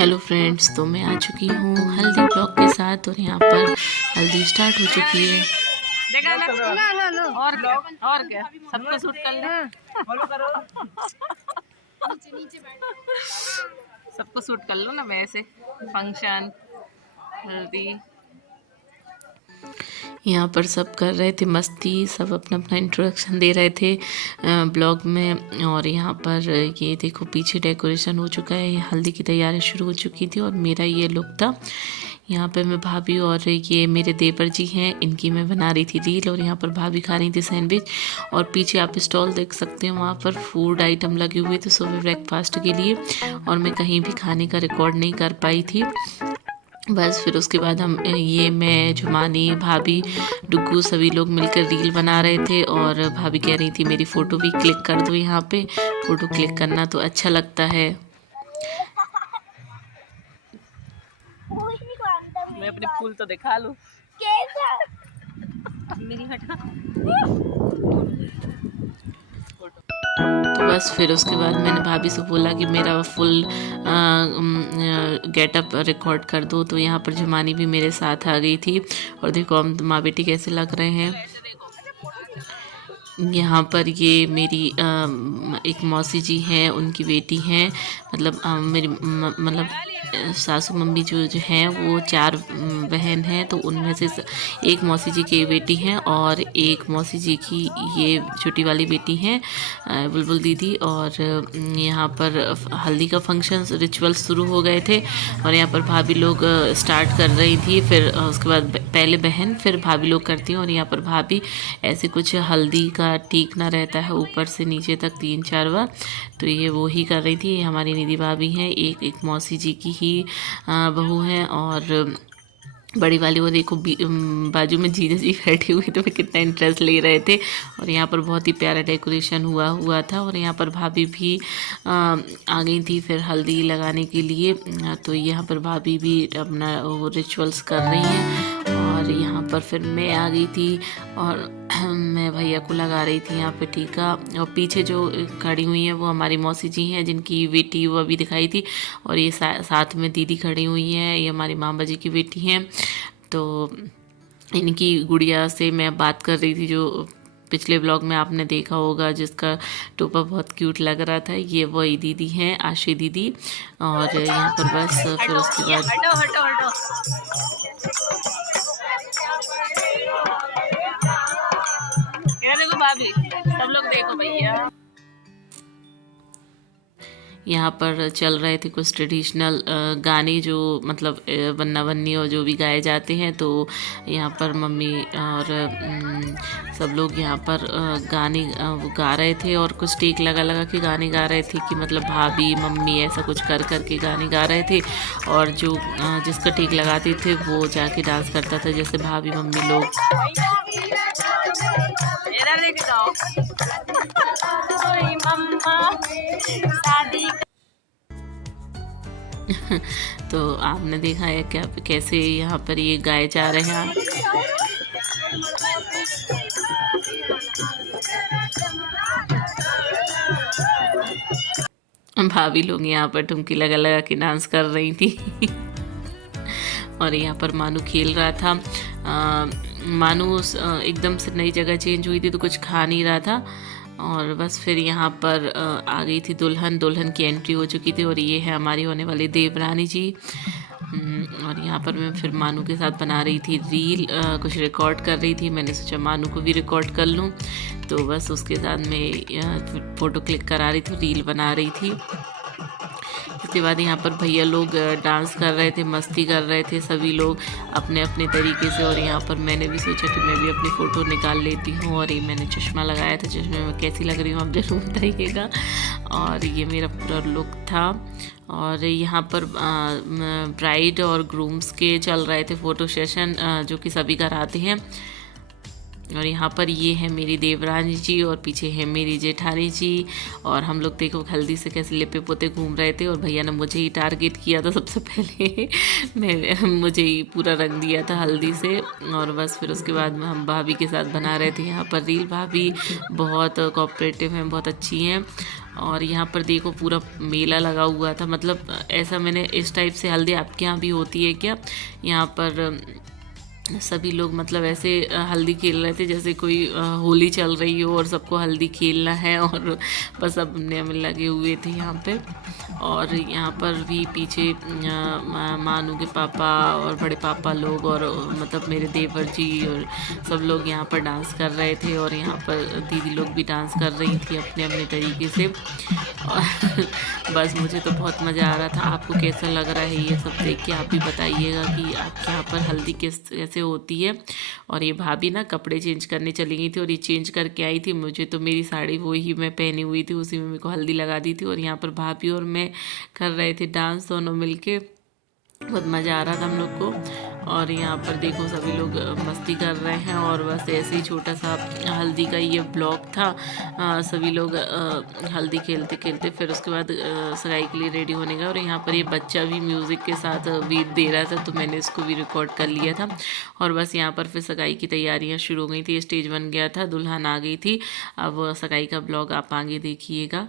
Hello friends, तो मैं आ चुकी हूँ हल्दी ब्लॉग के साथ और यहाँ पर हल्दी स्टार्ट हो चुकी है। देखा ना और क्या सबको शूट कर ले। सबको शूट कर लो ना वैसे फंक्शन हल्दी। यहाँ पर सब कर रहे थे मस्ती, सब अपना अपना इंट्रोडक्शन दे रहे थे ब्लॉग में। और यहाँ पर ये देखो पीछे डेकोरेशन हो चुका है, हल्दी की तैयारी शुरू हो चुकी थी और मेरा ये लुक था। यहाँ पर मैं भाभी और ये मेरे देवर जी हैं, इनकी मैं बना रही थी रील और यहाँ पर भाभी खा रही थी सैंडविच। और पीछे आप स्टॉल देख सकते हैं, वहाँ पर फूड आइटम लगे हुए थे सुबह ब्रेकफास्ट के लिए। और मैं कहीं भी खाने का रिकॉर्ड नहीं कर पाई थी। बस फिर उसके बाद मैं जुमानी भाभी डुग्गू सभी लोग मिलकर रील बना रहे थे और भाभी कह रही थी मेरी फ़ोटो भी क्लिक कर दो, यहाँ पे फ़ोटो क्लिक करना तो अच्छा लगता है। मैं अपने फूल तो दिखा लूं। मेरी हटा तो बस फिर उसके बाद मैंने भाभी से बोला कि मेरा फुल गेटअप रिकॉर्ड कर दो, तो यहाँ पर जुमानी भी मेरे साथ आ गई थी। और देखो हम माँ बेटी कैसे लग रहे हैं। यहाँ पर ये मेरी एक मौसी जी हैं, उनकी बेटी हैं, मतलब मेरी मतलब सासू मम्मी जो हैं वो 4 बहन हैं, तो उनमें से एक मौसी जी की बेटी हैं और एक मौसी जी की ये छोटी वाली बेटी हैं बुलबुल दीदी। और यहाँ पर हल्दी का फंक्शन रिचुअल शुरू हो गए थे और यहाँ पर भाभी लोग स्टार्ट कर रही थी, फिर उसके बाद पहले बहन फिर भाभी लोग करती हैं। और यहाँ पर भाभी ऐसे कुछ हल्दी का टीकना रहता है ऊपर से नीचे तक 3-4 बार, तो ये वो ही कर रही थी। हमारी निधि भाभी हैं, एक मौसी जी की ही बहू हैं और बड़ी वाली वो देखो बाजू में जीजा जी बैठे हुए थे, कितना इंटरेस्ट ले रहे थे। और यहाँ पर बहुत ही प्यारा डेकोरेशन हुआ था और यहाँ पर भाभी भी आ गई थी फिर हल्दी लगाने के लिए। तो यहाँ पर भाभी भी अपना वो रिचुअल्स कर रही हैं और यहाँ पर फिर मैं आ गई थी और मैं भैया को लगा रही थी यहाँ पे टीका। और पीछे जो खड़ी हुई है वो हमारी मौसी जी हैं, जिनकी बेटी वो अभी दिखाई थी। और ये साथ में दीदी खड़ी हुई हैं, ये हमारी मामा जी की बेटी हैं। तो इनकी गुड़िया से मैं बात कर रही थी, जो पिछले ब्लॉग में आपने देखा होगा, जिसका टोपा बहुत क्यूट लग रहा था। ये वही दीदी हैं, आशी दीदी। और यहाँ पर बस फिर उसके बाद हटो ये देखो भाभी, सब लोग देखो भैया। यहाँ पर चल रहे थे कुछ ट्रेडिशनल गाने, जो मतलब बन्ना बन्नी और जो भी गाए जाते हैं। तो यहाँ पर मम्मी और सब लोग यहाँ पर गाने वो गा रहे थे और कुछ टेक लगा के गाने गा रहे थे कि मतलब भाभी मम्मी ऐसा कुछ कर के गाने गा रहे थे। और जो जिसका टेक लगाते थे वो जाके डांस करता था, जैसे भाभी मम्मी लोग। तो आपने देखा है क्या कैसे यहाँ पर ये गाए जा रहे हैं। भाभी लोग यहाँ पर ठुमकी लगा के डांस कर रही थी। और यहाँ पर मानू खेल रहा था। मानू एकदम से नई जगह चेंज हुई थी तो कुछ खा नहीं रहा था। और बस फिर यहाँ पर आ गई थी दुल्हन की एंट्री हो चुकी थी और ये है हमारी होने वाली देवरानी जी। और यहाँ पर मैं फिर मानू के साथ बना रही थी रील, कुछ रिकॉर्ड कर रही थी। मैंने सोचा मानू को भी रिकॉर्ड कर लूँ, तो बस उसके साथ मैं फ़ोटो क्लिक करा रही थी, रील बना रही थी। इसके बाद यहाँ पर भैया लोग डांस कर रहे थे, मस्ती कर रहे थे सभी लोग अपने अपने तरीके से। और यहाँ पर मैंने भी सोचा कि मैं भी अपनी फ़ोटो निकाल लेती हूँ। और ये मैंने चश्मा लगाया था, चश्मे में कैसी लग रही हूँ आप जरूर बताइएगा। और ये मेरा पूरा लुक था। और यहाँ पर ब्राइड और ग्रूम्स के चल रहे थे फ़ोटो सेशन, जो कि सभी कराते हैं। और यहाँ पर ये है मेरी देवरानी जी और पीछे है मेरी जेठानी जी। और हम लोग देखो हल्दी से कैसे लिपे पोते घूम रहे थे और भैया ने मुझे ही टारगेट किया था सबसे पहले। मुझे ही पूरा रंग दिया था हल्दी से। और बस फिर उसके बाद में हम भाभी के साथ बना रहे थे यहाँ पर रील। भाभी बहुत कोऑपरेटिव हैं, बहुत अच्छी हैं। और यहाँ पर देखो पूरा मेला लगा हुआ था, मतलब ऐसा मैंने इस टाइप से हल्दी आपके यहाँ भी होती है क्या? यहाँ पर सभी लोग मतलब ऐसे हल्दी खेल रहे थे जैसे कोई होली चल रही हो और सबको हल्दी खेलना है, और बस सब में लगे हुए थे यहाँ पे। और यहाँ पर भी पीछे मानू के पापा और बड़े पापा लोग और मतलब मेरे देवर जी और सब लोग यहाँ पर डांस कर रहे थे। और यहाँ पर दीदी लोग भी डांस कर रही थी अपने अपने तरीके से। और बस मुझे तो बहुत मज़ा आ रहा था। आपको कैसा लग रहा है ये सब देख के? आप भी बताइएगा कि आपके यहाँ पर हल्दी कैसे होती है। और ये भाभी ना कपड़े चेंज करने चली गई थी और ये चेंज करके आई थी। मुझे तो मेरी साड़ी वो ही मैं पहनी हुई थी, उसी में मेरे को हल्दी लगा दी थी। और यहाँ पर भाभी और मैं कर रहे थे डांस दोनों मिलके। बहुत मज़ा आ रहा था हम लोग को। और यहाँ पर देखो सभी लोग मस्ती कर रहे हैं। और बस ऐसे ही छोटा सा हल्दी का ये ब्लॉग था। सभी लोग हल्दी खेलते खेलते फिर उसके बाद सगाई के लिए रेडी होने का। और यहाँ पर ये बच्चा भी म्यूज़िक के साथ बीट दे रहा था, तो मैंने इसको भी रिकॉर्ड कर लिया था। और बस यहाँ पर फिर सगाई की तैयारियाँ शुरू हो गई थी। स्टेज बन गया था, दुल्हन आ गई थी। अब सगाई का ब्लॉग आप आगे देखिएगा।